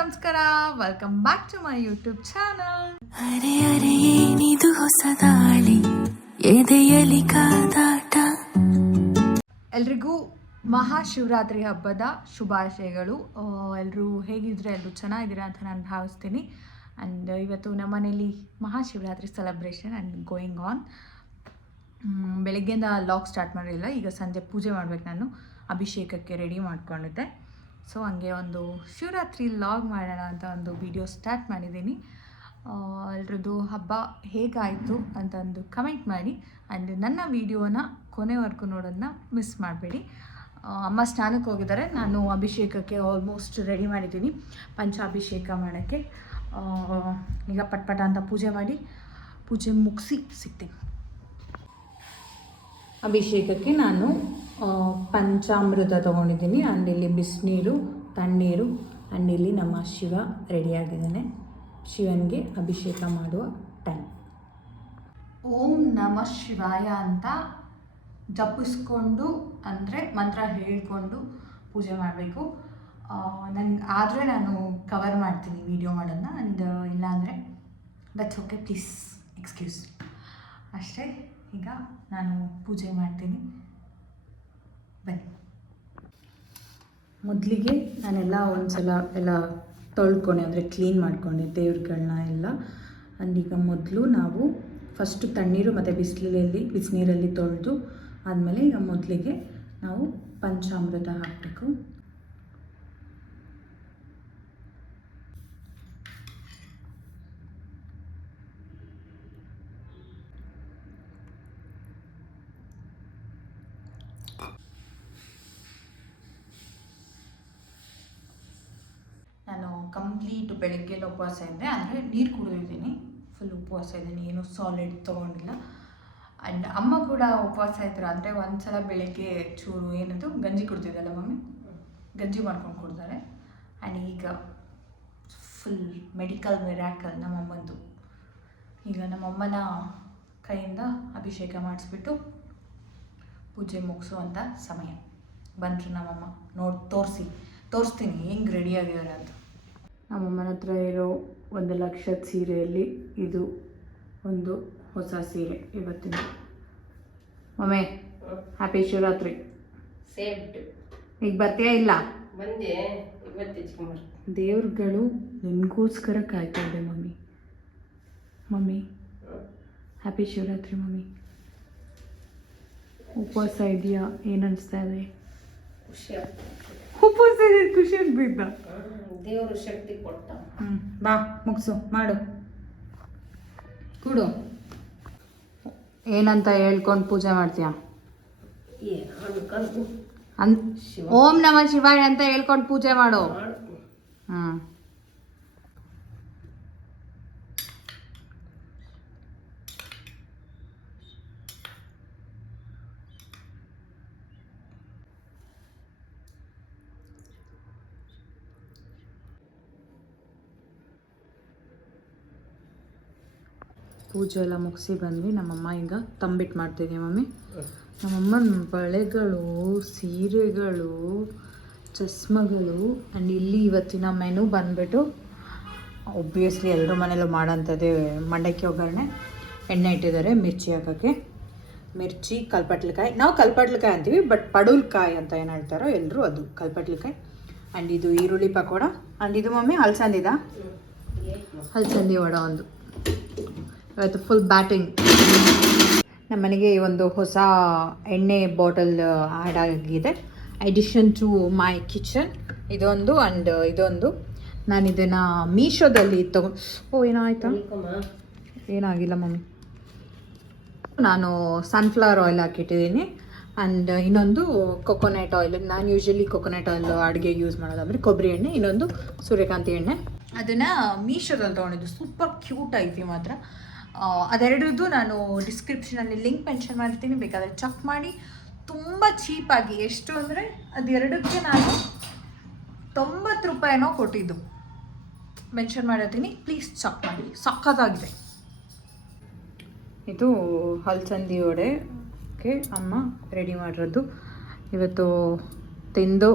ನಮಸ್ಕಾರ, welcome back to my YouTube channel. ಅರೆ ಅರೆ ಏನಿದು ಹೊಸ ದಾಳಿ ಎದೆಯಲಿ ಕಾದಾಟ. ಎಲ್ರಿಗೂ ಮಹಾಶಿವರಾತ್ರಿ ಹಬ್ಬದ ಶುಭಾಶಯಗಳು. ಎಲ್ಲರೂ ಹೇಗಿದ್ರೆ ಎಲ್ಲರೂ ಚೆನ್ನಾಗಿದ್ದೀರಾ ಅಂತ ನಾನು ಭಾವಿಸ್ತೀನಿ. ಆ್ಯಂಡ್ ಇವತ್ತು ನಮ್ಮ ಮನೇಲಿ Mahashivaratri celebration and going on. ಬೆಳಗ್ಗೆಯಿಂದ ಲಾಗ್ ಸ್ಟಾರ್ಟ್ ಮಾಡಿರಲಿಲ್ಲ, ಈಗ ಸಂಜೆ ಪೂಜೆ ಮಾಡಬೇಕು. ನಾನು ಅಭಿಷೇಕಕ್ಕೆ ರೆಡಿ ಮಾಡ್ಕೊಂಡಿದ್ದೆ. ಸೊ ಹಂಗೆ ಒಂದು ಶಿವರಾತ್ರಿ ಲಾಗ್ ಮಾಡೋಣ ಅಂತ ಒಂದು ವಿಡಿಯೋ ಸ್ಟಾರ್ಟ್ ಮಾಡಿದ್ದೀನಿ. ಎಲ್ರದ್ದು ಹಬ್ಬ ಹೇಗಾಯಿತು ಅಂತ ಒಂದು ಕಮೆಂಟ್ ಮಾಡಿ. ಆ್ಯಂಡ್ ನನ್ನ ವಿಡಿಯೋನ ಕೊನೆವರೆಗೂ ನೋಡೋದನ್ನ ಮಿಸ್ ಮಾಡಬೇಡಿ. ಅಮ್ಮ ಸ್ನಾನಕ್ಕೆ ಹೋಗಿದ್ದಾರೆ, ನಾನು ಅಭಿಷೇಕಕ್ಕೆ ಆಲ್ಮೋಸ್ಟ್ ರೆಡಿ ಮಾಡಿದ್ದೀನಿ. ಪಂಚಾಭಿಷೇಕ ಮಾಡೋಕ್ಕೆ ಈಗ ಪಟ್ಪಟ ಅಂತ ಪೂಜೆ ಮಾಡಿ ಪೂಜೆ ಮುಗಿಸಿ ಸಿಗ್ತೀನಿ. ಅಭಿಷೇಕಕ್ಕೆ ನಾನು ಪಂಚಾಮೃತ ತೊಗೊಂಡಿದ್ದೀನಿ. ಆ್ಯಂಡ್ ಇಲ್ಲಿ ಬಿಸಿನೀರು, ತಣ್ಣೀರು, ಆ್ಯಂಡ್ ಇಲ್ಲಿ ನಮ್ಮ ಶಿವ ರೆಡಿಯಾಗಿದ್ದಾನೆ. ಶಿವನಿಗೆ ಅಭಿಷೇಕ ಮಾಡುವ ಟೈಮ್. ಓಂ ನಮಃ ಶಿವಾಯ ಅಂತ ಜಪಿಸ್ಕೊಂಡು, ಅಂದರೆ ಮಂತ್ರ ಹೇಳ್ಕೊಂಡು ಪೂಜೆ ಮಾಡಬೇಕು. ನನಗೆ ಆದರೆ ನಾನು ಕವರ್ ಮಾಡ್ತೀನಿ ವಿಡಿಯೋ ಮಾಡೋದನ್ನ. ಆ್ಯಂಡ್ ಇಲ್ಲಾಂದರೆ ದಟ್ಸ್ ಓಕೆ, ಪ್ಲೀಸ್ ಎಕ್ಸ್ಕ್ಯೂಸ್ ಅಷ್ಟೇ. ಈಗ ನಾನು ಪೂಜೆ ಮಾಡ್ತೀನಿ, ಬನ್ನಿ. ಮೊದಲಿಗೆ ನಾನೆಲ್ಲ ಒಂದ್ಸಲ ಎಲ್ಲ ತೊಳ್ಕೊಂಡು, ಅಂದರೆ ಕ್ಲೀನ್ ಮಾಡ್ಕೊಂಡೆ ದೇವ್ರುಗಳನ್ನ ಎಲ್ಲ. ಆ್ಯಂಡ್ ಈಗ ಮೊದಲು ನಾವು ಫಸ್ಟು ತಣ್ಣೀರು ಮತ್ತು ಬಿಸಿನೀರಲ್ಲಿ ತೊಳೆದು ಆದಮೇಲೆ ಈಗ ಮೊದಲಿಗೆ ನಾವು ಪಂಚಾಮೃತ ಹಾಕಬೇಕು. ನಾನು ಕಂಪ್ಲೀಟ್ ಬೆಳಗ್ಗೆಲ್ಲ ಉಪವಾಸ ಇದ್ದೆ, ಅಂದರೆ ನೀರು ಕುಡಿದಿದ್ದೀನಿ, ಫುಲ್ ಉಪವಾಸ ಇದ್ದೀನಿ, ಏನೂ ಸಾಲಿಡ್ ತೊಗೊಂಡಿಲ್ಲ. ಆ್ಯಂಡ್ ಅಮ್ಮ ಕೂಡ ಉಪವಾಸ ಇದ್ರು. ಅಂದರೆ ಒಂದು ಸಲ ಬೆಳಗ್ಗೆ ಚೂರು ಏನದು ಗಂಜಿ ಕುಡ್ತಿದ್ದಲ್ಲ ಮಮ್ಮಿ, ಗಂಜಿ ಮಾಡ್ಕೊಂಡು ಕೊಡ್ತಾರೆ. ಆ್ಯಂಡ್ ಈಗ ಫುಲ್ ಮೆಡಿಕಲ್ ಮಿರಾಕಲ್ ನಮ್ಮಮ್ಮಂದು. ಈಗ ನಮ್ಮಮ್ಮನ ಕೈಯಿಂದ ಅಭಿಷೇಕ ಮಾಡಿಸ್ಬಿಟ್ಟು ಪೂಜೆ ಮುಗಿಸುವಂಥ ಸಮಯ ಬಂದರು ನಮ್ಮಮ್ಮ. ತೋರಿಸ್ತೀನಿ ಹೆಂಗೆ ರೆಡಿಯಾಗಿದ್ದಾರೆ ಅಂತ. ನಮ್ಮಮ್ಮನ ಹತ್ರ ಇರೋ 1,00,000 ಸೀರೆಯಲ್ಲಿ ಇದು ಒಂದು ಹೊಸ ಸೀರೆ ಇವತ್ತಿನ. Mummy happy Shivaratri. ಈಗ ಬರ್ತೀಯಾ? ಇಲ್ಲ ಬಂದೆ. ದೇವ್ರುಗಳು ನಿಮಗೋಸ್ಕರ ಕಾಯ್ತಾ ಇದೆ ಮಮ್ಮಿ. Happy Shivaratri mummy. ಉಪವಾಸ ಇದೆಯಾ? ಏನು ಅನಿಸ್ತಾ ಇದೆ? ಉಪವಾಸ ಇದೆ, ಖುಷಿ ಆಗ್ಬಿದ್ದ. ದೇವರು ಶಕ್ತಿ ಕೊಟ್ಟ. ಬಾ ಮುಗಿಸು, ಮಾಡು, ಕೂಡು. ಏನಂತ ಹೇಳ್ಕೊಂಡು ಪೂಜೆ ಮಾಡ್ತೀಯ? ಓಂ ನಮಃ ಶಿವಾಯ ಅಂತ ಹೇಳ್ಕೊಂಡು ಪೂಜೆ ಮಾಡು. ಪೂಜೆ ಎಲ್ಲ ಮುಗಿಸಿ ಬಂದ್ವಿ. ನಮ್ಮಮ್ಮ ಈಗ ತಂಬಿಟ್ಟು ಮಾಡ್ತಿದ್ದೆ ಮಮ್ಮಿ. ನಮ್ಮಮ್ಮನ ಬಳೆಗಳು, ಸೀರೆಗಳು, ಚಸ್ಮಗಳು. ಆ್ಯಂಡ್ ಇಲ್ಲಿ ಇವತ್ತಿನ ಮೆನು ಬಂದುಬಿಟ್ಟು ಒಬ್ವಿಯಸ್ಲಿ ಎಲ್ಲರೂ ಮನೇಲೂ ಮಾಡೋಂಥದ್ದೇ ಮಂಡಕ್ಕಿ ಒಗ್ಗರಣೆ. ಎಣ್ಣೆ ಇಟ್ಟಿದ್ದಾರೆ ಮಿರ್ಚಿ ಹಾಕೋಕ್ಕೆ. ಮಿರ್ಚಿ, ಕಲ್ಪಟ್ಲಕಾಯಿ, ನಾವು ಕಲ್ಪಟ್ಲಕಾಯಿ ಅಂತೀವಿ, ಬಟ್ ಪಡುಲ್ಕಾಯಿ ಅಂತ ಏನು ಹೇಳ್ತಾರೋ ಎಲ್ಲರೂ ಅದು ಕಲ್ಪಟ್ಲಕಾಯಿ. ಆ್ಯಂಡ್ ಇದು ಈರುಳ್ಳಿ ಪಕೋಡ. ಆ್ಯಂಡ್ ಇದು ಮಮ್ಮಿ ಹಲಸಂದಿ ವಡ ಒಂದು. ಇವತ್ತು ಫುಲ್ ಬ್ಯಾಟಿಂಗ್. ನಮ್ಮ ಮನೆಗೆ ಒಂದು ಹೊಸ ಎಣ್ಣೆ ಬಾಟಲ್ ಆ್ಯಡ್ ಆಗಿದೆ, ಅಡಿಷನ್ ಟು ಮೈ ಕಿಚನ್. ಇದೊಂದು ಆ್ಯಂಡ್ ಇದೊಂದು. ನಾನು ಇದನ್ನು ಮೀಶೋದಲ್ಲಿ ಏನಾಯ್ತಾ? ಏನಾಗಿಲ್ಲ ಮಮ್ಮಿ. ನಾನು ಸನ್ಫ್ಲವರ್ ಆಯಿಲ್ ಹಾಕಿಟ್ಟಿದ್ದೀನಿ. ಆ್ಯಂಡ್ ಇನ್ನೊಂದು ಕೊಕೊನಟ್ ಆಯಿಲ್. ನಾನು ಯೂಶ್ವಲಿ ಕೊಕೊನಟ್ ಆಯಿಲ್ ಅಡುಗೆಗೆ ಯೂಸ್ ಮಾಡೋದು, ಅಂದರೆ ಕೊಬ್ಬರಿ ಎಣ್ಣೆ. ಇನ್ನೊಂದು ಸೂರ್ಯಕಾಂತಿ ಎಣ್ಣೆ. ಅದನ್ನು ಮೀಶೋದಲ್ಲಿ ತೊಗೊಂಡಿದ್ದು. ಸೂಪರ್ ಕ್ಯೂಟ್ ಐತಿ ಮಾತ್ರ. ಅದೆರಡರದ್ದು ನಾನು ಡಿಸ್ಕ್ರಿಪ್ಷನಲ್ಲಿ ಲಿಂಕ್ ಮೆನ್ಷನ್ ಮಾಡ್ತೀನಿ, ಬೇಕಾದರೆ ಚೆಕ್ ಮಾಡಿ. ತುಂಬ ಚೀಪಾಗಿ, ಎಷ್ಟು ಅಂದರೆ ಅದೆರಡಕ್ಕೆ ನಾನು 90 ರೂಪಾಯಿನೋ ಕೊಟ್ಟಿದ್ದು. ಮೆನ್ಷನ್ ಮಾಡಿರ್ತೀನಿ, ಪ್ಲೀಸ್ ಚೆಕ್ ಮಾಡಿ. ಸಖತ್ತಾಗಿದೆ. ಇದು ಹಲಸಂದಿ ವಡೆಗೆ ಅಮ್ಮ ರೆಡಿ ಮಾಡಿರೋದು. ಇವತ್ತು ತಿಂದು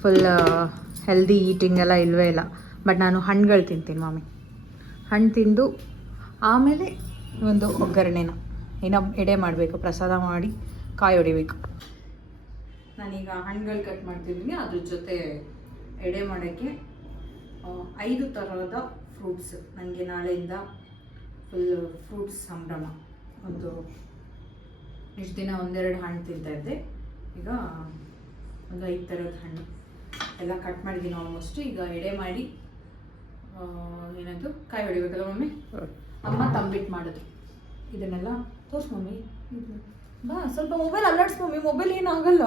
ಫುಲ್ ಹೆಲ್ದಿ ಈಟಿಂಗ್ ಎಲ್ಲ ಇಲ್ಲವೇ ಇಲ್ಲ. ಬಟ್ ನಾನು ಹಣ್ಣುಗಳು ತಿಂತೀನಿ ಮಾಮಿ. ಹಣ್ಣು ತಿಂದು ಆಮೇಲೆ ಒಂದು ಒಗ್ಗರಣೆನ ಇನ್ನು ಎಡೆ ಮಾಡಬೇಕು, ಪ್ರಸಾದ ಮಾಡಿ ಕಾಯಿ ಹೊಡಿಬೇಕು. ನಾನೀಗ ಹಣ್ಣುಗಳು ಕಟ್ ಮಾಡ್ತಿದ್ದೀನಿ. ಅದ್ರ ಜೊತೆ ಎಡೆ ಮಾಡೋಕ್ಕೆ 5 ಥರದ ಫ್ರೂಟ್ಸ್. ನನಗೆ ನಾಳೆಯಿಂದ ಫುಲ್ ಫ್ರೂಟ್ಸ್ ಸಂಭ್ರಮ. ಒಂದು ಇಷ್ಟು ದಿನ 1-2 ಹಣ್ಣು ತಿಂತಾಯಿದ್ದೆ, ಈಗ ಒಂದು 5 ಥರದ ಹಣ್ಣು ಎಲ್ಲ ಕಟ್ ಮಾಡಿದ್ದೀನಿ ಆಲ್ಮೋಸ್ಟ್. ಈಗ ಎಡೆ ಮಾಡಿ ಏನದು ಕಾಯಿ ಹೊಡಿಬೇಕಲ್ಲ ಮಮ್ಮಿ. ಅಮ್ಮ ತಂಬಿಟ್ಟು ಮಾಡಿದ್ರು. ಇದನ್ನೆಲ್ಲ ತೋರ್ಸು ಮಮ್ಮಿ. ಬಾ ಸ್ವಲ್ಪ ಮೊಬೈಲ್ ಅಲ್ಲಾಡ್ಸ್ ಮಮ್ಮಿ. ಮೊಬೈಲ್ ಏನಾಗಲ್ಲ.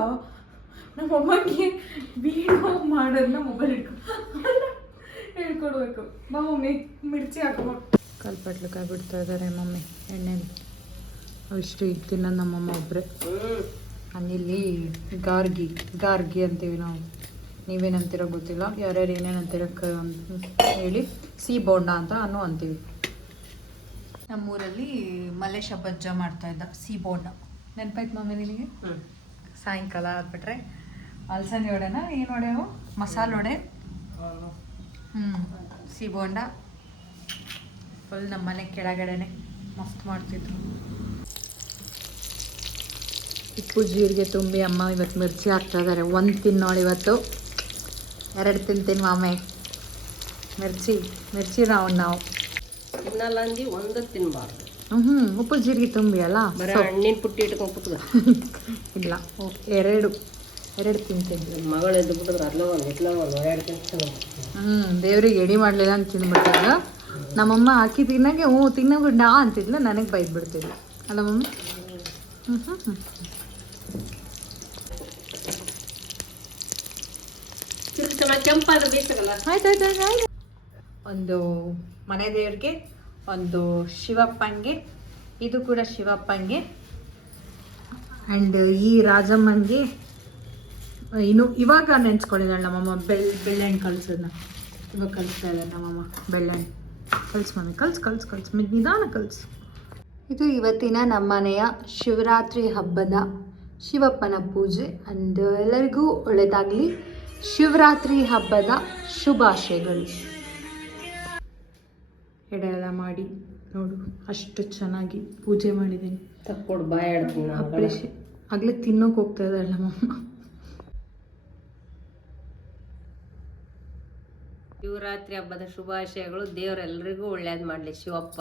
ನಮ್ಮ ಅಮ್ಮಗೆ ವೀಡಿಯೋ ಮಾಡೋದನ್ನ ಮೊಬೈಲ್ ಹೇಳ್ಕೊಡ್ಬೇಕು. ಬಾ ಮಮ್ಮಿ ಮಿರ್ಚಿ ಹಾಕೋ. ಕಲ್ಪಟ್ಲು ಕಾಯಿ ಬಿಡ್ತಾ ಇದ್ದಾರೆ ಮಮ್ಮಿ ಎಣ್ಣೆಲಿ. ಅಷ್ಟು ಈಗ ತಿನ್ನೋದು ನಮ್ಮಮ್ಮ ಒಬ್ಬರೇ. ಇಲ್ಲಿ ಗಾರ್ಗಿ ಅಂತೀವಿ ನಾವು, ನೀವೇನಂತೀರೋ ಗೊತ್ತಿಲ್ಲ. ಯಾರ್ಯಾರು ಏನೇನು ಅಂತೀರ ಹೇಳಿ. ಬೋಂಡ ಅಂತ ಅಂತೀವಿ. ನಮ್ಮೂರಲ್ಲಿ ಮಲೇಶ ಬಜ್ಜ ಮಾಡ್ತಾಯಿದ್ದ ಬೋಂಡ. ನೆನಪಾಯ್ತು ಮಮ್ಮಿ ನಿನಗೆ? ಸಾಯಂಕಾಲ ಆಗ್ಬಿಟ್ರೆ ಅಲಸಂದೆ ವಡೆನ ಏನು ವಡೆವು ಮಸಾಲೆ ವಡೆ, ಬೋಂಡ ಫುಲ್ ನಮ್ಮ ಮನೆ ಕೆಳಗಡೆನೆ ಮಸ್ತ್ ಮಾಡ್ತಿದ್ರು. ಉಪ್ಪು ಜೀರಿಗೆ ತುಂಬಿ ಅಮ್ಮ ಇವತ್ತು ಮಿರ್ಚಿ ಹಾಕ್ತಾ ಇದ್ದಾರೆ. 1 ತಿನ್ನೋಳು ಇವತ್ತು, 2 ತಿಂತೀನಿ ಮಾಮೆ. ಮಿರ್ಚಿ ನಾವು ತಿನ್ನಲ್ಲ ಅಂದು 1 ತಿನ್ಬಾರ್ದು. ಉಪ್ಪು ಜೀರಿಗೆ ತುಂಬಿ ಅಲ್ಲ, ಬರೀ ಹಣ್ಣಿನ ಪುಟ್ಟಿ ಇಟ್ಕೊಂಡು ಕೂತ್ಕ. ಇಲ್ಲ 2 ತಿಂತೀನಿ. ಮಗಳು ಎದ್ದು ಬಿಟ್ಟಿದ್ರೆ ಅದ್ಲ 2 ತಿಂತೀನಿ. ದೇವ್ರಿಗೆ ಎಡಿ ಮಾಡಲಿಲ್ಲ ಅಂತ ತಿಂದ್ಬಿಟ್ಟಾಗ ನಮ್ಮಮ್ಮ ಹಾಕಿ ತಿನ್ನಾಗೆ ತಿನ್ನೋಗುಡ್ಡ ಅಂತಿದ್ಲು, ನನಗೆ ಬೈದ್ಬಿಡ್ತಿದ್ಲು ಅಲ್ಲ ಮಮ್ಮಿ. ಕೆಂಪಾದ್ರೆ ಬೇಯಿಸಲ್ಲ. ಆಯ್ತು. ಒಂದು ಮನೆ ದೇವ್ರಿಗೆ, ಒಂದು ಶಿವಪ್ಪಂಗೆ, ಇದು ಕೂಡ ಶಿವಪ್ಪಂಗೆ, ಆ್ಯಂಡ್ ಈ ರಾಜಮ್ಮನಿಗೆ ಇನ್ನು ಇವಾಗ ನೆನ್ಸ್ಕೊಂಡಿದ್ದಾಳೆ ನಮ್ಮಮ್ಮ. ಬೆಳ್ಳೆಣ್ಣೆ ಕಲಿಸೋದನ್ನ ಇವಾಗ ಕಲಿಸ್ತಾ ಇದ್ದಾರೆ ನಮ್ಮಮ್ಮ. ಬೆಳ್ಳೆಣ್ಣೆ ಕಲ್ಸು ಮಮ್ಮಿ, ಕಲ್ಸು ನಿಧಾನ ಕಲ್ಸು. ಇದು ಇವತ್ತಿನ ನಮ್ಮನೆಯ ಶಿವರಾತ್ರಿ ಹಬ್ಬದ ಶಿವಪ್ಪನ ಪೂಜೆ. ಆ್ಯಂಡ್ ಎಲ್ಲರಿಗೂ ಒಳ್ಳೆಯದಾಗಲಿ. ಶಿವರಾತ್ರಿ ಹಬ್ಬದ ಶುಭಾಶಯಗಳು. ಎಡೆ ಎಲ್ಲ ಮಾಡಿ ನೋಡು ಅಷ್ಟು ಚೆನ್ನಾಗಿ ಪೂಜೆ ಮಾಡಿದ್ದೀನಿ. ತಕ್ಕೊಡು ಬಾಯ್ ಆಡ್ತೀನಿ. ಆಗಲೇ ತಿನ್ನೋಕೆ ಹೋಗ್ತಾ ಇದ್ದಾಳೆ ನಮ್ಮಮ್ಮ. ಶಿವರಾತ್ರಿ ಹಬ್ಬದ ಶುಭಾಶಯಗಳು. ದೇವರೆಲ್ಲರಿಗೂ ಒಳ್ಳೇದು ಮಾಡಲಿ ಶಿವಪ್ಪ.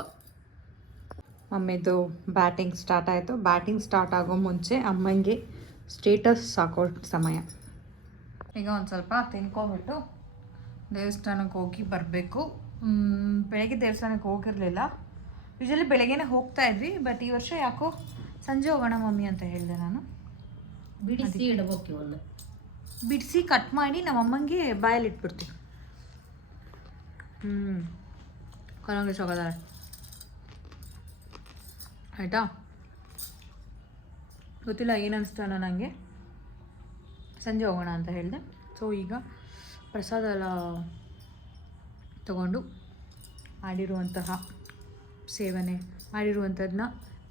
ಮಮ್ಮಿದು ಬ್ಯಾಟಿಂಗ್ ಸ್ಟಾರ್ಟ್ ಆಯಿತು. ಬ್ಯಾಟಿಂಗ್ ಸ್ಟಾರ್ಟ್ ಆಗೋ ಮುಂಚೆ ಅಮ್ಮಂಗೆ ಸ್ಟೇಟಸ್ ಹಾಕೋ ಸಮಯ. ಈಗ ಒಂದು ಸ್ವಲ್ಪ ತಿನ್ಕೊಂಬಿಟ್ಟು ದೇವಸ್ಥಾನಕ್ಕೆ ಹೋಗಿ ಬರಬೇಕು. ಬೆಳಗ್ಗೆ ದೇವಸ್ಥಾನಕ್ಕೆ ಹೋಗಿರಲಿಲ್ಲ. ಯೂಶಲಿ ಬೆಳಗ್ಗೆನೇ ಹೋಗ್ತಾ ಇದ್ವಿ, ಬಟ್ ಈ ವರ್ಷ ಯಾಕೋ ಸಂಜೆ ಹೋಗೋಣ ಮಮ್ಮಿ ಅಂತ ಹೇಳಿದೆ ನಾನು. ಬಿಡಿಸಿ ಇಡಬೇಕು ಇವನ್ನ. ಬಿಡಿಸಿ ಕಟ್ ಮಾಡಿ ನಮ್ಮಮ್ಮಂಗೆ ಬಾಯಲ್ಲಿ ಇಟ್ಬಿಡ್ತೀವಿ. ಕಲಂಗಡಿ ಹೋಗೋದಾರೆ ಆಯಿತಾ. ಗೊತ್ತಿಲ್ಲ ಏನು ಅನಿಸ್ತಾನ ನನಗೆ. ಸಂಜೆ ಹೋಗೋಣ ಅಂತ ಹೇಳಿದೆ. ಸೊ ಈಗ ಪ್ರಸಾದ ಎಲ್ಲ ತಗೊಂಡು ಮಾಡಿರುವಂತಹ ಸೇವನೆ ಮಾಡಿರುವಂಥದ್ದನ್ನ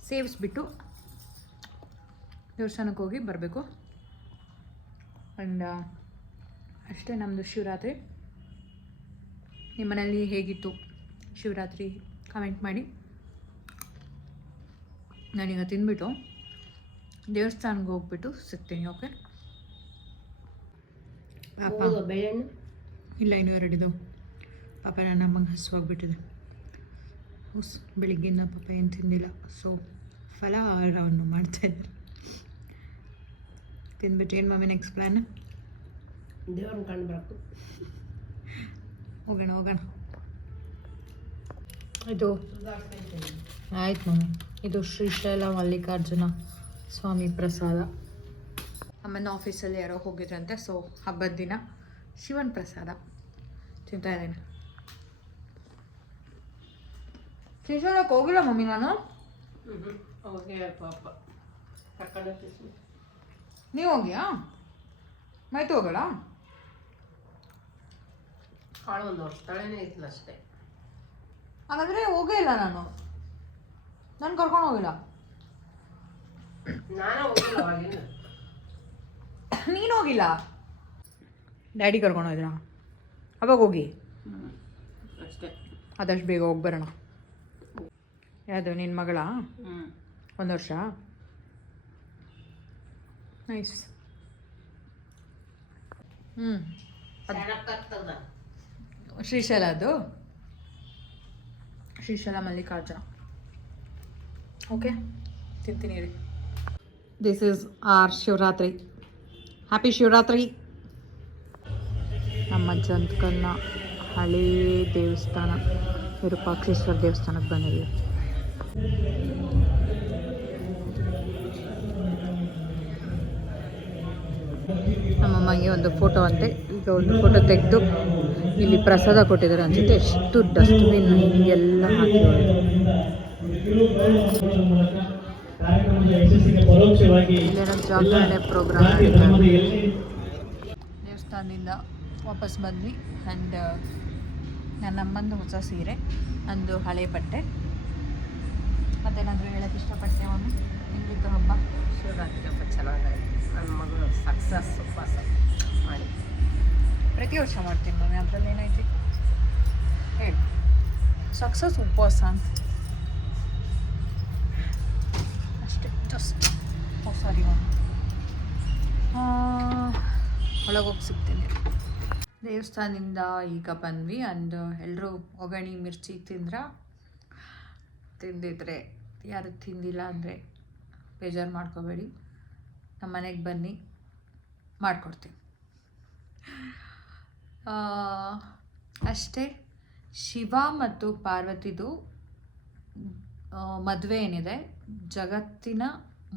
ಸೇವಿಸ್ಬಿಟ್ಟು ದೇವಸ್ಥಾನಕ್ಕೆ ಹೋಗಿ ಬರಬೇಕು. ಆ್ಯಂಡ್ ಅಷ್ಟೇ ನಮ್ಮದು ಶಿವರಾತ್ರಿ. ನಿಮ್ಮ ಮನೆಯಲ್ಲಿ ಹೇಗಿತ್ತು ಶಿವರಾತ್ರಿ ಕಮೆಂಟ್ ಮಾಡಿ. ನಾನೀಗ ತಿಂದ್ಬಿಟ್ಟು ದೇವಸ್ಥಾನಕ್ಕೆ ಹೋಗ್ಬಿಟ್ಟು ಸಿಗ್ತೀನಿ. ಓಕೆ ಪಾಪ ಬೆಳೆಣ್ಣು ಇಲ್ಲ, ಇನ್ನೂ 2 ಇದು. ಪಾಪ ನನ್ನ ಅಮ್ಮಂಗೆ ಹಸುವಾಗ್ಬಿಟ್ಟಿದೆ. ಬೆಳಿಗ್ಗೆನ ಪಾಪ ಏನು ತಿಂದಿಲ್ಲ. ಸೊ ಫಲಾಹಾರವನ್ನು ಮಾಡ್ತಾಯಿದ್ದಾರೆ. ತಿಂದ್ಬಿಟ್ಟು ಏನು ಮಮ್ಮಿ ನೆಕ್ಸ್ಟ್ ಪ್ಲ್ಯಾನ್? ದೇವ್ರನ್ನ ಕಂಡ್ಬರ್ಬೇಕು. ಹೋಗೋಣ. ಇದು ಆಯ್ತು ಮಮ್ಮಿ. ಇದು ಶ್ರೀಶೈಲ ಮಲ್ಲಿಕಾರ್ಜುನ ಸ್ವಾಮಿ ಪ್ರಸಾದ. ಅಮ್ಮನ ಆಫೀಸಲ್ಲಿ ಯಾರೋ ಹೋಗಿದ್ರಂತೆ. ಸೊ ಹಬ್ಬದ ದಿನ ಶಿವನ ಪ್ರಸಾದ ತಿಂತಾ ಇದ್ದೀನಿ. ಶ್ರೀಶೈಲಕ್ಕೆ ಹೋಗಿಲ್ಲ ಮಮ್ಮಿ ನಾನು. ಪಾಪ ನೀವು ಹೋಗಿಯಾ? ಮೈತು ಹೋಗಲ್ಲ. ಕಾಳು 1 ವರ್ಷ ತಳೆನೇ ಇತ್ತಲ್ಲ ಅಷ್ಟೇ. ಹಾಗಾದರೆ ಹೋಗೇ ಇಲ್ಲ ನಾನು ಕರ್ಕೊಂಡು ಹೋಗಿಲ್ಲ. ನಾನು ಹೋಗಿಲ್ಲ ಅವಾಗಿಲ್ಲ. ನೀನು ಹೋಗಿಲ್ಲ? ಡ್ಯಾಡಿ ಕರ್ಕೊಂಡು ಹೋದ್ರಾ? ಅವಾಗ ಹೋಗಿ ಅಷ್ಟೇ. ಆದಷ್ಟು ಬೇಗ ಹೋಗಿ ಬರೋಣ. ಯಾವುದು ನಿನ್ನ ಮಗಳ? 1 ವರ್ಷ. ನೈಸ್. ಶ್ರೀಶೈಲ ಅದು, ಶ್ರೀಶೈಲ ಮಲ್ಲಿಕಾರ್ಜುನ. ಓಕೆ, ತಿಂತೀನಿ ರೀ. This is our Shivaratri. Happy Shivaratri. ನಮ್ಮ ಜಂತ್ಕಲ್ನ ಹಳೇ ದೇವಸ್ಥಾನ ವಿರೂಪಾಕ್ಷೇಶ್ವರ ದೇವಸ್ಥಾನಕ್ಕೆ ಬಂದಿದ್ದೀವಿ. ನಮ್ಮಮ್ಮಗೆ ಒಂದು ಫೋಟೋ ಅಂತೆ. ಈಗ ಒಂದು ಫೋಟೋ ತೆಗೆದು ಇಲ್ಲಿ ಪ್ರಸಾದ ಕೊಟ್ಟಿದ್ದಾರೆ ಅನ್ಸುತ್ತೆ. ಎಷ್ಟು ಡಸ್ಟ್ಬಿನ್ ಹಿಂಗೆಲ್ಲ ಹಾಕಿ ಇಲ್ಲೇನೋ ಜಾಗರಣೆ ಪ್ರೋಗ್ರಾಮ್ ದೇವಸ್ಥಾನದಿಂದ ವಾಪಸ್ ಬಂದ್ವಿ. ಆ್ಯಂಡ್ ನನ್ನ ಅಮ್ಮಂದು ಹೊಸ ಸೀರೆ, ನಂದು ಹಳೆ ಬಟ್ಟೆ. ಮತ್ತೇನಾದರೂ ಹೇಳೋಕ್ಕೆ ಇಷ್ಟಪಡ್ತೇವೆ ಮಮ್ಮಿ? ಹೆಂಗಿತ್ತು ಹಬ್ಬ? ಶಿವರಾತ್ರಿ ಹಬ್ಬ ಚೆನ್ನಾಗಾಯಿತು. ನನ್ನ ಮಗಳು ಸಕ್ಸಸ್ ಉಪವಾಸ ಮಾಡಿ ಪ್ರತಿ ವರ್ಷ ಮಾಡ್ತೀನಿ ಮಮ್ಮಿ. ಅದ್ರಲ್ಲಿ ಏನೈತಿ ಹೇಳಿ? ಸಕ್ಸಸ್ ಉಪವಾಸ ಅಂತ ಅಷ್ಟೇ, ಜಸ್ಟ್. ಸಾರಿ ಮಮ್ಮಿ, ಒಳಗೋಗಿ ಸಿಗ್ತೀನಿ. ದೇವಸ್ಥಾನದಿಂದ ಈಗ ಬಂದ್ವಿ. ಆ್ಯಂಡ್ ಎಲ್ಲರೂ ಒಗ್ಗರಣೆ ಮಿರ್ಚಿ ತಿಂದಿದ್ರೆ, ಯಾರು ತಿಂದಿಲ್ಲ ಅಂದರೆ ಬೇಜಾರು ಮಾಡ್ಕೋಬೇಡಿ, ನಮ್ಮ ಮನೆಗೆ ಬನ್ನಿ ಮಾಡಿಕೊಡ್ತೀನಿ. ಅಷ್ಟೇ. ಶಿವ ಮತ್ತು ಪಾರ್ವತಿದು ಮದುವೆ ಏನಿದೆ, ಜಗತ್ತಿನ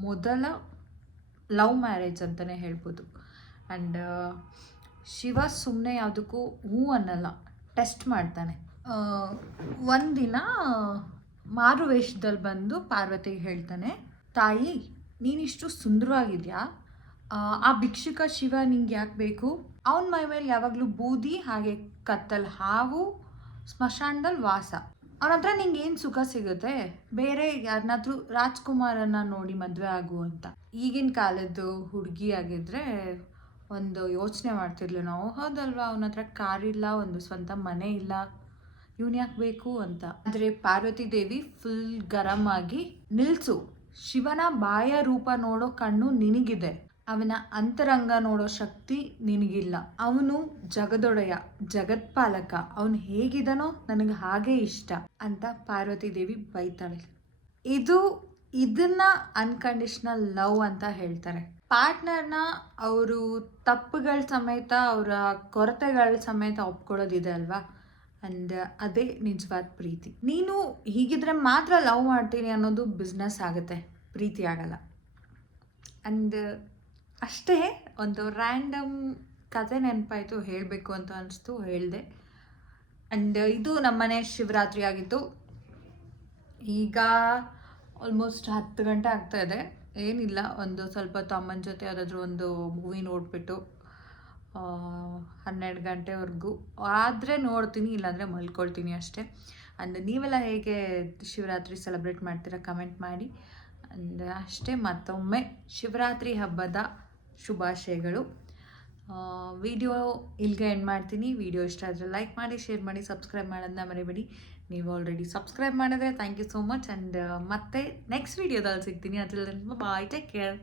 ಮೊದಲ ಲವ್ ಮ್ಯಾರೇಜ್ ಅಂತಲೇ ಹೇಳ್ಬೋದು. ಆ್ಯಂಡ್ ಶಿವ ಸುಮ್ಮನೆ ಯಾವುದಕ್ಕೂ ಹೂ ಅನ್ನಲ್ಲ, ಟೆಸ್ಟ್ ಮಾಡ್ತಾನೆ. ಒಂದಿನ ಮಾರು ವೇಷದಲ್ಲಿ ಬಂದು ಪಾರ್ವತಿಗೆ ಹೇಳ್ತಾನೆ, ತಾಯಿ ನೀನಿಷ್ಟು ಸುಂದರವಾಗಿದೆಯಾ, ಆ ಭಿಕ್ಷುಕ ಶಿವ ನಿಂಗೆ ಯಾಕೆ ಬೇಕು? ಅವನ ಮೈ ಮೇಲೆ ಯಾವಾಗಲೂ ಬೂದಿ, ಹಾಗೆ ಕತ್ತಲ್ ಹಾವು, ಸ್ಮಶಾನದಲ್ಲಿ ವಾಸ. ಅವನ ಹತ್ರ ನಿಂಗೆ ಏನು ಸುಖ ಸಿಗುತ್ತೆ? ಬೇರೆ ಯಾರನ್ನಾದ್ರೂ ರಾಜ್ಕುಮಾರನ್ನ ನೋಡಿ ಮದುವೆ ಆಗು ಅಂತ. ಈಗಿನ ಕಾಲದ್ದು ಹುಡುಗಿ ಆಗಿದ್ರೆ ಒಂದು ಯೋಚನೆ ಮಾಡ್ತಿರ್ಲಿ ನಾವು, ಹೌದಲ್ವಾ, ಅವನ ಹತ್ರ ಕಾರಿಲ್ಲ, ಒಂದು ಸ್ವಂತ ಮನೆ ಇಲ್ಲ, ಇವನು ಯಾಕೆ ಬೇಕು ಅಂತ. ಆದರೆ ಪಾರ್ವತಿ ದೇವಿ ಫುಲ್ ಗರಂ ಆಗಿ, ನಿಲ್ಸು, ಶಿವನ ಬಾಯ ರೂಪ ನೋಡೋ ಕಣ್ಣು ನಿನಗಿದೆ, ಅವನ ಅಂತರಂಗ ನೋಡೋ ಶಕ್ತಿ ನಿನಗಿಲ್ಲ. ಅವನು ಜಗದೊಡೆಯ, ಜಗತ್ಪಾಲಕ, ಅವನು ಹೇಗಿದನೋ ನನಗೆ ಹಾಗೆ ಇಷ್ಟ ಅಂತ ಪಾರ್ವತಿ ದೇವಿ ಬೈತಾಳೆ. ಇದನ್ನ ಅನ್ಕಂಡೀಷ್ನಲ್ ಲವ್ ಅಂತ ಹೇಳ್ತಾರೆ. ಪಾರ್ಟ್ನರ್ನ ಅವರು ತಪ್ಪುಗಳ ಸಮೇತ, ಅವರ ಕೊರತೆಗಳ ಸಮೇತ ಒಪ್ಕೊಳ್ಳೋದಿದೆ ಅಲ್ವಾ, ಆ್ಯಂಡ್ ಅದೇ ನಿಜವಾದ ಪ್ರೀತಿ. ನೀನು ಹೀಗಿದ್ರೆ ಮಾತ್ರ ಲವ್ ಮಾಡ್ತೀನಿ ಅನ್ನೋದು ಬಿಸ್ನೆಸ್ ಆಗುತ್ತೆ, ಪ್ರೀತಿ ಆಗಲ್ಲ. ಆ್ಯಂಡ್ ಅಷ್ಟೇ, ಒಂದು ರ್ಯಾಂಡಮ್ ಕತೆ ನೆನಪಾಯಿತು, ಹೇಳಬೇಕು ಅಂತ ಅನಿಸ್ತು, ಹೇಳಿದೆ. ಆ್ಯಂಡ್ ಇದು ನಮ್ಮನೆ ಶಿವರಾತ್ರಿ ಆಗಿತ್ತು. ಈಗ ಆಲ್ಮೋಸ್ಟ್ 10 ಗಂಟೆ ಆಗ್ತಾಯಿದೆ. ಏನಿಲ್ಲ, ಒಂದು ಸ್ವಲ್ಪ ಅಮ್ಮನ ಜೊತೆ ಯಾವುದಾದ್ರೂ ಒಂದು ಮೂವಿ ನೋಡಿಬಿಟ್ಟು 12 ಗಂಟೆವರೆಗೂ ಆದರೆ ನೋಡ್ತೀನಿ, ಇಲ್ಲಾಂದರೆ ಮಲ್ಕೊಳ್ತೀನಿ ಅಷ್ಟೇ. ಆ್ಯಂಡ್ ನೀವೆಲ್ಲ ಹೇಗೆ ಶಿವರಾತ್ರಿ ಸೆಲೆಬ್ರೇಟ್ ಮಾಡ್ತೀರಾ ಕಮೆಂಟ್ ಮಾಡಿ. ಆ್ಯಂಡ್ ಅಷ್ಟೇ, ಮತ್ತೊಮ್ಮೆ ಶಿವರಾತ್ರಿ ಹಬ್ಬದ ಶುಭಾಶಯಗಳು. ವಿಡಿಯೋ ಇಲ್ಲಿಗೆ ಎಂಡ್ ಮಾಡ್ತೀನಿ. ವಿಡಿಯೋ ಇಷ್ಟ ಆದರೆ ಲೈಕ್ ಮಾಡಿ, ಶೇರ್ ಮಾಡಿ, ಸಬ್ಸ್ಕ್ರೈಬ್ ಮಾಡೋದನ್ನ ಮರಿಬೇಡಿ. ನೀವು ಆಲ್ರೆಡಿ ಸಬ್ಸ್ಕ್ರೈಬ್ ಮಾಡಿದ್ರೆ thank you so much. And ಮತ್ತೆ ನೆಕ್ಸ್ಟ್ ವಿಡಿಯೋದಲ್ಲಿ ಸಿಗ್ತೀನಿ. ಅದ್ರಲ್ಲಿ ಬಾಯ್, ಟೇಕ್ ಕೇರ್.